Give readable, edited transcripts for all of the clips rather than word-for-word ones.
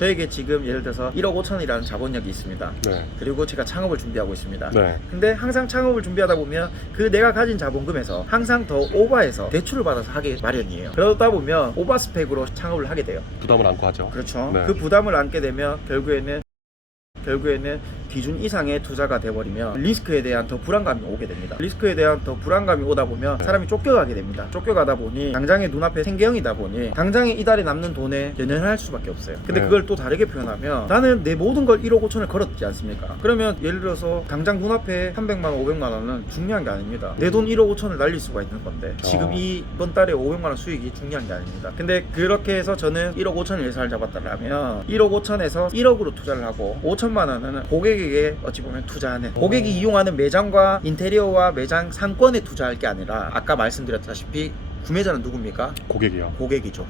저에게 지금 예를 들어서 1억 5천이라는 자본력이 있습니다. 네. 그리고 제가 창업을 준비하고 있습니다. 네. 근데 항상 창업을 준비하다 보면 그 내가 가진 자본금에서 항상 더 오버해서 대출을 받아서 하게 마련이에요. 그러다 보면 오버 스펙으로 창업을 하게 돼요. 부담을 안고 하죠. 그렇죠. 네. 그 부담을 안게 되면 결국에는 기준 이상의 투자가 돼버리면 리스크에 대한 더 불안감이 오게 됩니다. 리스크에 대한 더 불안감이 오다 보면 사람이 쫓겨가게 됩니다. 쫓겨가다 보니 당장의 눈앞에 생계형이다 보니 당장에 이달에 남는 돈에 연연할 수밖에 없어요. 근데 네. 그걸 또 다르게 표현하면 나는 내 모든 걸 1억 5천을 걸었지 않습니까? 그러면 예를 들어서 당장 눈앞에 300만 원, 500만 원은 중요한 게 아닙니다. 내 돈 1억 5천을 날릴 수가 있는 건데 지금 이번 달에 500만 원 수익이 중요한 게 아닙니다. 근데 그렇게 해서 저는 1억 5천을 예산을 잡았다면 1억 5천에서 1억으로 투자를 하고 5천만 원은 고객에게 어찌 보면 투자하는, 고객이 이용하는 매장과 인테리어와 매장 상권에 투자할 게 아니라 아까 말씀드렸다시피 구매자는 누굽니까? 고객이요. 고객이죠.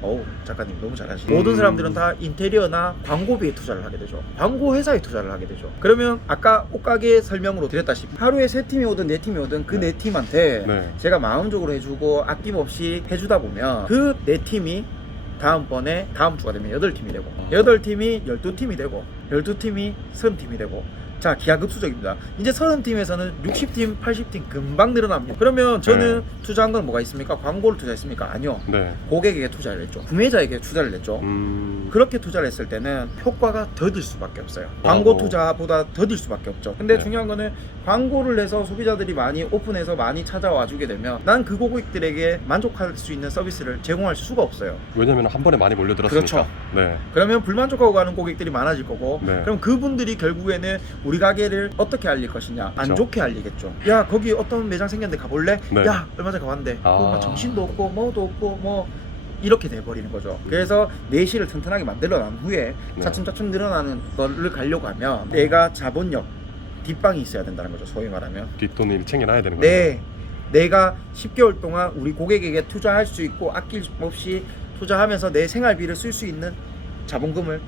어우, 작가님 너무 잘하시네. 모든 사람들은 다 인테리어나 광고비에 투자를 하게 되죠. 광고 회사에 투자를 하게 되죠. 그러면 아까 옷가게 설명으로 드렸다시피 하루에 3팀이 오든 4팀이 오든 그 4팀한테 네. 제가 마음적으로 해주고 아낌없이 해주다 보면 그 4팀이 다음번에 다음 주가 되면 8팀이 되고 8팀이 12팀이 되고 12팀이 30팀이 되고, 자, 기하급수적입니다. 이제 30팀에서는 60팀, 80팀 금방 늘어납니다. 그러면 저는 투자한 건 뭐가 있습니까? 광고를 투자했습니까? 아니요. 네. 고객에게 투자를 했죠. 구매자에게 투자를 했죠. 그렇게 투자를 했을 때는 효과가 더딜 수밖에 없어요. 광고 투자보다 더딜 수밖에 없죠. 근데 중요한 거는 광고를 해서 소비자들이 많이 오픈해서 많이 찾아와 주게 되면 난 그 고객들에게 만족할 수 있는 서비스를 제공할 수가 없어요. 왜냐면 한 번에 많이 몰려들었으니까. 그렇죠. 네. 그러면 불만족하고 가는 고객들이 많아질 거고, 네. 그럼 그분들이 결국에는 우리 가게를 어떻게 알릴 것이냐, 안 그렇죠. 좋게 알리겠죠. 야, 거기 어떤 매장 생겼는데 가볼래? 네. 야, 얼마 전에 가봤는데 뭐 정신도 없고 뭐도 없고 뭐 이렇게 돼버리는 거죠. 그래서 내실을 튼튼하게 만들어 난 후에 차츰차츰 늘어나는 거를 가려고 하면 내가 자본력, 뒷방이 있어야 된다는 거죠. 소위 말하면 뒷돈을 챙겨놔야 되는 거예요. 네, 내가 10개월 동안 우리 고객에게 투자할 수 있고 아낄 수 없이 투자하면서 내 생활비를 쓸 수 있는 자본금을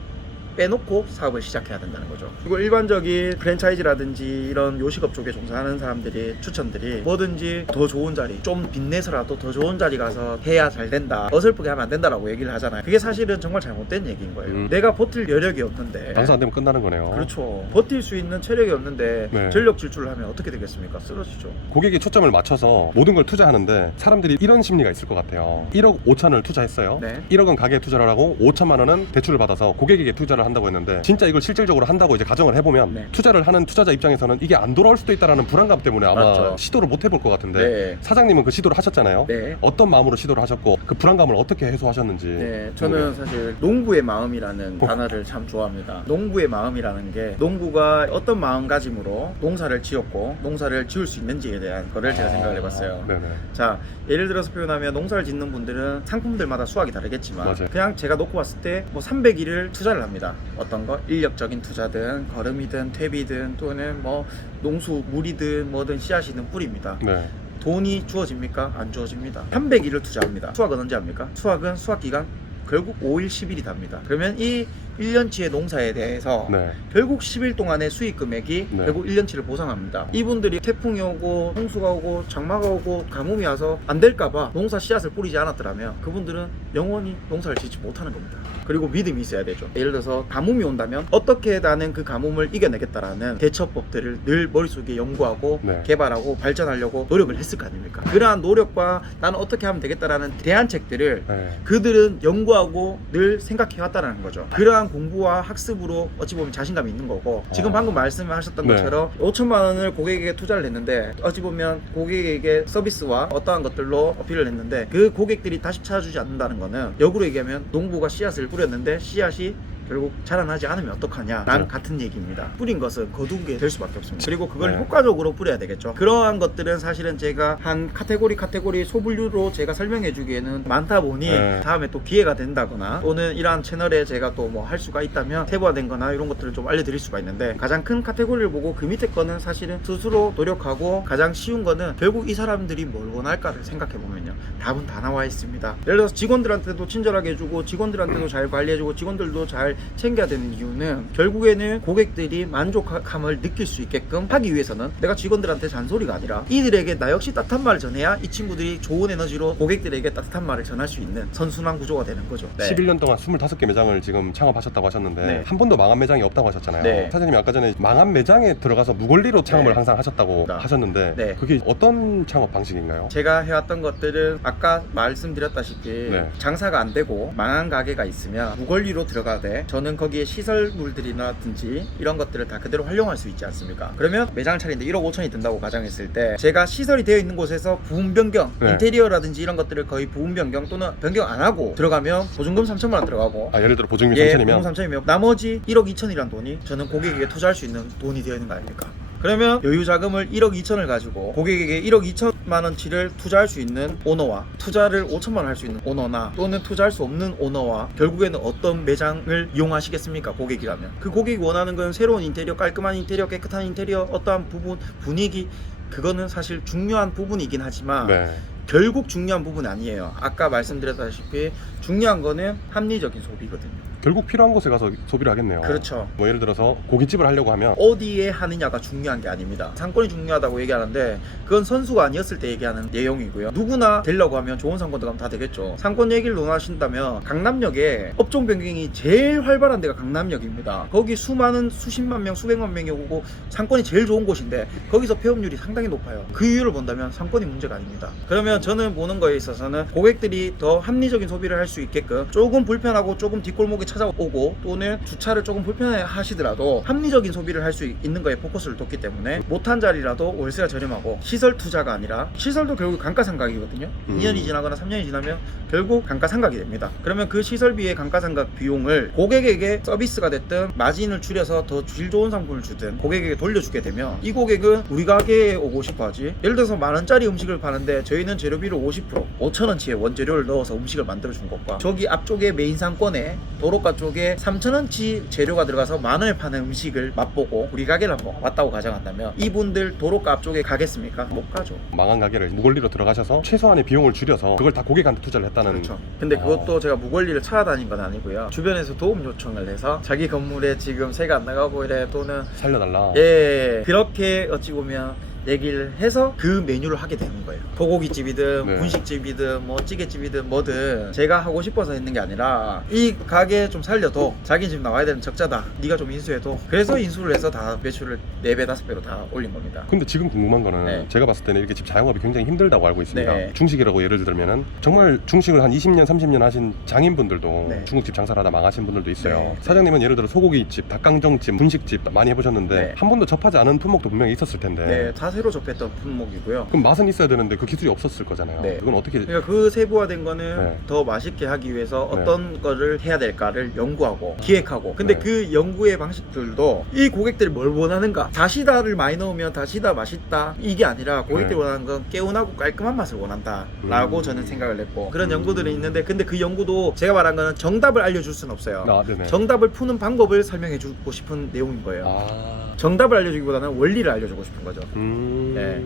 빼놓고 사업을 시작해야 된다는 거죠. 그리고 일반적인 프랜차이즈라든지 이런 요식업 쪽에 종사하는 사람들이 추천들이 뭐든지 더 좋은 자리, 좀 빚내서라도 더 좋은 자리 가서 해야 잘 된다, 어설프게 하면 안 된다라고 얘기를 하잖아요. 그게 사실은 정말 잘못된 얘기인 거예요. 내가 버틸 여력이 없는데, 장사 안 되면 끝나는 거네요. 그렇죠, 버틸 수 있는 체력이 없는데 네. 전력 질주를 하면 어떻게 되겠습니까? 쓰러지죠. 고객의 초점을 맞춰서 모든 걸 투자하는데 사람들이 이런 심리가 있을 것 같아요. 1억 5천을 투자했어요. 네. 1억은 가게에 투자를 하고 5천만 원은 대출을 받아서 고객에게 투자를 한다고 했는데, 진짜 이걸 실질적으로 한다고 이제 가정을 해보면 네. 투자를 하는 투자자 입장에서는 이게 안 돌아올 수도 있다라는 불안감 때문에 아마 맞죠. 시도를 못 해볼 것 같은데, 네. 사장님은 그 시도를 하셨잖아요. 네. 어떤 마음으로 시도를 하셨고 그 불안감을 어떻게 해소하셨는지. 네, 저는 사실 농부의 마음이라는 단어를 참 좋아합니다. 농부의 마음이라는 게 농부가 어떤 마음가짐으로 농사를 지었고 농사를 지을 수 있는지에 대한 거를 제가 생각을 해봤어요. 네네. 자, 예를 들어서 표현하면 농사를 짓는 분들은 상품들마다 수확이 다르겠지만 맞아요. 그냥 제가 놓고 봤을 때 뭐 300일을 투자를 합니다. 어떤 거? 인력적인 투자든 거름이든 퇴비든 또는 뭐 농수 물이든 뭐든 씨앗이든 뿌립니다. 네. 돈이 주어집니까? 안 주어집니다. 300일을 투자합니다. 수확은 언제 합니까? 수확은 수확기간 결국 5일, 10일이 답니다. 그러면 이 1년치의 농사에 대해서 네. 결국 10일 동안의 수익 금액이 네. 결국 1년치를 보상합니다. 이분들이 태풍이 오고 홍수가 오고 장마가 오고 가뭄이 와서 안 될까봐 농사 씨앗을 뿌리지 않았더라면 그분들은 영원히 농사를 짓지 못하는 겁니다. 그리고 믿음이 있어야 되죠. 예를 들어서 가뭄이 온다면 어떻게 나는 그 가뭄을 이겨내겠다라는 대처법들을 늘 머릿속에 연구하고 네. 개발하고 발전하려고 노력을 했을 거 아닙니까? 그러한 노력과 나는 어떻게 하면 되겠다라는 대안책들을 네. 그들은 연구하고 늘 생각해왔다는 거죠. 그러한 공부와 학습으로 어찌 보면 자신감이 있는 거고, 지금 방금 말씀하셨던 네. 것처럼 5천만 원을 고객에게 투자를 했는데 어찌 보면 고객에게 서비스와 어떠한 것들로 어필을 했는데 그 고객들이 다시 찾아주지 않는다는 거는 역으로 얘기하면 농부가 씨앗을 뿌렸는데 씨앗이 결국 자라나지 않으면 어떡하냐, 랑 같은 얘기입니다. 뿌린 것은 거둔 게 될 수밖에 없습니다. 그리고 그걸 효과적으로 뿌려야 되겠죠. 그러한 것들은 사실은 제가 한 카테고리 소분류로 제가 설명해 주기에는 많다 보니 다음에 또 기회가 된다거나 또는 이러한 채널에 제가 또 뭐 할 수가 있다면 세부화된 거나 이런 것들을 좀 알려드릴 수가 있는데, 가장 큰 카테고리를 보고 그 밑에 거는 사실은 스스로 노력하고 가장 쉬운 거는 결국 이 사람들이 뭘 원할까를 생각해 보면요, 답은 다 나와 있습니다. 예를 들어서 직원들한테도 친절하게 해주고 직원들한테도 잘 관리해주고 직원들도 잘 챙겨야 되는 이유는 결국에는 고객들이 만족감을 느낄 수 있게끔 하기 위해서는 내가 직원들한테 잔소리가 아니라 이들에게 나 역시 따뜻한 말을 전해야 이 친구들이 좋은 에너지로 고객들에게 따뜻한 말을 전할 수 있는 선순환 구조가 되는 거죠. 11년 동안 25개 매장을 지금 창업하셨다고 하셨는데 네. 한 번도 망한 매장이 없다고 하셨잖아요. 네. 사장님이 아까 전에 망한 매장에 들어가서 무권리로 창업을 네. 항상 하셨다고 네. 하셨는데 네. 그게 어떤 창업 방식인가요? 제가 해왔던 것들은 아까 말씀드렸다시피 네. 장사가 안 되고 망한 가게가 있으면 무권리로 들어가되 저는 거기에 시설물들이라든지 이런 것들을 다 그대로 활용할 수 있지 않습니까? 그러면 매장을 차리는데 1억 5천이 든다고 가정했을 때 제가 시설이 되어 있는 곳에서 부분 변경, 네. 인테리어라든지 이런 것들을 거의 부분 변경 또는 변경 안 하고 들어가면 보증금 3천만 원 들어가고 아, 예를 들어 보증금이 예, 3천이면 보증금 3천이면 나머지 1억 2천이란 돈이 저는 고객에게 투자할 수 있는 돈이 되어 있는 거 아닙니까? 그러면 여유 자금을 1억 2천을 가지고 고객에게 1억 2천만 원치를 투자할 수 있는 오너와 투자를 5천만 원 할 수 있는 오너나 또는 투자할 수 없는 오너와 결국에는 어떤 매장을 이용하시겠습니까? 고객이라면 그 고객이 원하는 건 새로운 인테리어, 깔끔한 인테리어, 깨끗한 인테리어, 어떠한 부분, 분위기, 그거는 사실 중요한 부분이긴 하지만 네. 결국 중요한 부분은 아니에요. 아까 말씀드렸다시피 중요한 거는 합리적인 소비거든요. 결국 필요한 곳에 가서 소비를 하겠네요. 그렇죠. 뭐 예를 들어서 고깃집을 하려고 하면 어디에 하느냐가 중요한 게 아닙니다. 상권이 중요하다고 얘기하는데 그건 선수가 아니었을 때 얘기하는 내용이고요. 누구나 되려고 하면 좋은 상권 들어가면 다 되겠죠. 상권 얘기를 논하신다면 강남역에 업종 변경이 제일 활발한 데가 강남역입니다. 거기 수많은 수십만 명, 수백만 명이 오고 상권이 제일 좋은 곳인데 거기서 폐업률이 상당히 높아요. 그 이유를 본다면 상권이 문제가 아닙니다. 그러면 저는 보는 거에 있어서는 고객들이 더 합리적인 소비를 할 수 있게끔 조금 불편하고 조금 뒷골목에 찾아오고 또는 주차를 조금 불편해 하시더라도 합리적인 소비를 할 수 있는 거에 포커스를 뒀기 때문에 못한 자리라도 월세가 저렴하고 시설 투자가 아니라 시설도 결국 감가상각이거든요. 2년이 지나거나 3년이 지나면 결국 감가상각이 됩니다. 그러면 그 시설비의 감가상각 비용을 고객에게 서비스가 됐든 마진을 줄여서 더 질 좋은 상품을 주든 고객에게 돌려주게 되면 이 고객은 우리 가게에 오고 싶어 하지. 예를 들어서 10,000원짜리 음식을 파는데 저희는 재료비를 50% 5,000원치의 원재료를 넣어서 음식을 만들어준 것과 저기 앞쪽에 메인 상권에 도로가 쪽에 3,000원치 재료가 들어가서 10,000원에 파는 음식을 맛보고 우리 가게를 한번 왔다고 가정한다면 이분들 도로가 앞쪽에 가겠습니까? 못 가죠. 망한 가게를 무권리로 들어가셔서 최소한의 비용을 줄여서 그걸 다 고객한테 투자를 했다는. 그렇죠. 근데 그것도 제가 무권리를 찾아다닌 건 아니고요. 주변에서 도움 요청을 해서 자기 건물에 지금 새가 안 나가고 이래 또는 살려달라. 예 그렇게 어찌 보면 얘기를 해서 그 메뉴를 하게 되는 거예요. 소고기집이든 네. 분식집이든 뭐 찌개집이든 뭐든 제가 하고 싶어서 했는 게 아니라 이 가게 좀 살려도 자기 집 나와야 되는 적자다. 네가 좀 인수해도 그래서 인수를 해서 다 매출을 4배 5배로 다 올린 겁니다. 근데 지금 궁금한 거는 네. 제가 봤을 때는 이렇게 집 자영업이 굉장히 힘들다고 알고 있습니다. 네. 중식이라고 예를 들면은 정말 중식을 한 20년 30년 하신 장인분들도 네. 중국집 장사를 하다 망하신 분들도 있어요. 네. 사장님은 예를 들어 소고기집, 닭강정집, 분식집 많이 해보셨는데 네. 한 번도 접하지 않은 품목도 분명히 있었을 텐데 네, 자세로 접했던 품목이고요. 그럼 맛은 있어야 되는데 그 기술이 없었을 거잖아요. 네. 그건 어떻게 그러니까 그 세부화된 거는 네. 더 맛있게 하기 위해서 네. 어떤 거를 해야 될까를 연구하고 기획하고 근데 네. 그 연구의 방식들도 이 고객들이 뭘 원하는가 다시다를 많이 넣으면 다시다 맛있다 이게 아니라 고객들이 네. 원하는 건 개운하고 깔끔한 맛을 원한다 라고 저는 생각을 했고 그런 연구들이 있는데 근데 그 연구도 제가 말한 거는 정답을 알려줄 수는 없어요. 아, 네네. 정답을 푸는 방법을 설명해 주고 싶은 내용인 거예요. 아. 정답을 알려주기보다는 원리를 알려주고 싶은 거죠. 네.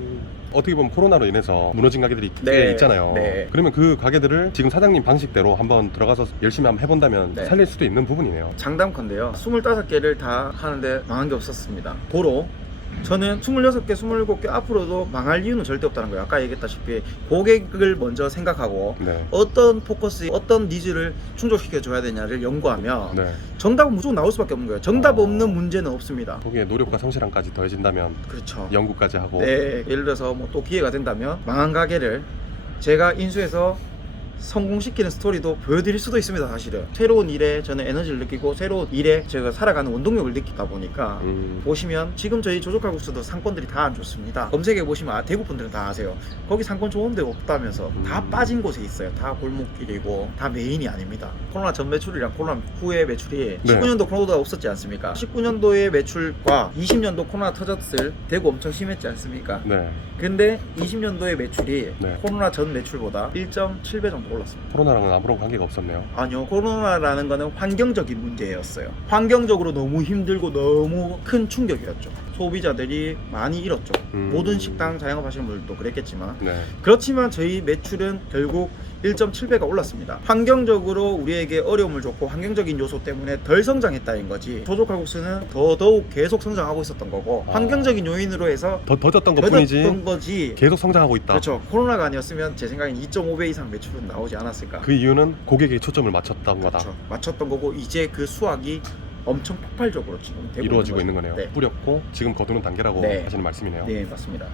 어떻게 보면 코로나로 인해서 무너진 가게들이 꽤 네. 있잖아요. 네. 그러면 그 가게들을 지금 사장님 방식대로 한번 들어가서 열심히 한번 해본다면 네. 살릴 수도 있는 부분이네요. 장담컨대요 25개를 다 하는데 망한 게 없었습니다. 도로 저는 26개, 27개 앞으로도 망할 이유는 절대 없다는 거예요. 아까 얘기했다시피 고객을 먼저 생각하고 네. 어떤 포커스, 어떤 니즈를 충족시켜 줘야 되냐를 연구하면 네. 정답은 무조건 나올 수밖에 없는 거예요. 정답 없는 문제는 없습니다. 거기에 노력과 성실함까지 더해진다면 그렇죠. 연구까지 하고 네, 예를 들어서 뭐 또 기회가 된다면 망한 가게를 제가 인수해서 성공시키는 스토리도 보여드릴 수도 있습니다. 사실은 새로운 일에 저는 에너지를 느끼고 새로운 일에 제가 살아가는 원동력을 느끼다 보니까 보시면 지금 저희 조족칼국수도 상권들이 다 안 좋습니다. 검색해 보시면 대구 분들은 다 아세요. 거기 상권 좋은 데 없다면서 다 빠진 곳에 있어요. 다 골목길이고 다 메인이 아닙니다. 코로나 전 매출이랑 코로나 후의 매출이 네. 19년도 코로나가 없었지 않습니까? 19년도의 매출과 20년도 코로나 터졌을 대구 엄청 심했지 않습니까? 네. 근데 20년도의 매출이 네. 코로나 전 매출보다 1.7배 정도 올랐습니다. 코로나랑은 아무런 관계가 없었네요. 아니요, 코로나라는 거는 환경적인 문제였어요. 환경적으로 너무 힘들고 너무 큰 충격이었죠. 소비자들이 많이 잃었죠. 모든 식당 자영업하시는 분들도 그랬겠지만 네. 그렇지만 저희 매출은 결국 1.7배가 올랐습니다. 환경적으로 우리에게 어려움을 줬고 환경적인 요소 때문에 덜 성장했다는 거지. 조조 칼국수는 더더욱 계속 성장하고 있었던 거고 환경적인 요인으로 해서 더 졌던 것 뿐이지 더졌던 거지. 계속 성장하고 있다. 그렇죠. 코로나가 아니었으면 제 생각엔 2.5배 이상 매출은 나오지 않았을까. 그 이유는 고객에게 초점을 맞췄던 거다. 그렇죠. 맞췄던 거고 이제 그 수확이 엄청 폭발적으로 지금 되고 이루어지고 있는 거네요. 네. 뿌렸고 지금 거두는 단계라고 네. 하시는 말씀이네요. 네, 맞습니다.